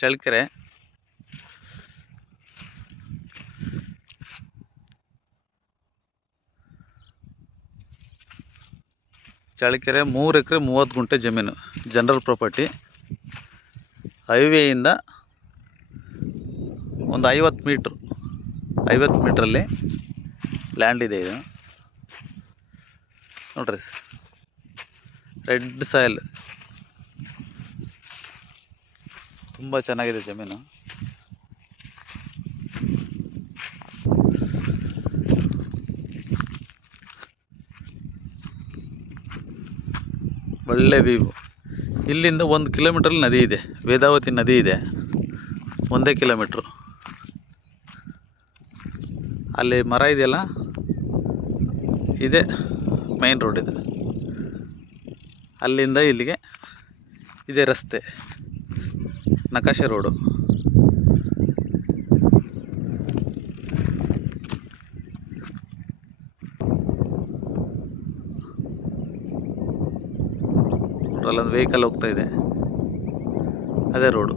ಚಳ್ಳಕೆರೆ. ಚಳ್ಳಕೆರೆ 3 ಎಕರೆ 30 ಗುಂಟೆ ಜಮೀನು, general property. ಹೈವೇಯಿಂದ ಒಂದು 50 ಮೀಟ್ರಲ್ಲಿ ಲ್ಯಾಂಡ್ ಇದೆ. ಇದು ನೋಡ್ರಿ, ರೆಡ್ ಸಾಯಿಲ್, ತುಂಬ ಚೆನ್ನಾಗಿದೆ ಜಮೀನು. ಒಳ್ಳೆ ವ್ಯೂ. ಇಲ್ಲಿಂದ 1 ಕಿಲೋಮೀಟರ್ ನದಿ ಇದೆ, ವೇದಾವತಿ ನದಿ ಇದೆ. 1 ಕಿಲೋಮೀಟ್ರು. ಅಲ್ಲಿ ಮರ ಇದೆಯಲ್ಲ, ಇದೆ ಮೈನ್ ರೋಡ್. ಇದು ಅಲ್ಲಿಂದ ಇಲ್ಲಿಗೆ ಇದೇ ರಸ್ತೆ, ನಕಾಶೆ ರೋಡು. ಅಲ್ಲೊಂದು ವೆಹಿಕಲ್ ಹೋಗ್ತಾ ಇದೆ, ಅದೇ ರೋಡು.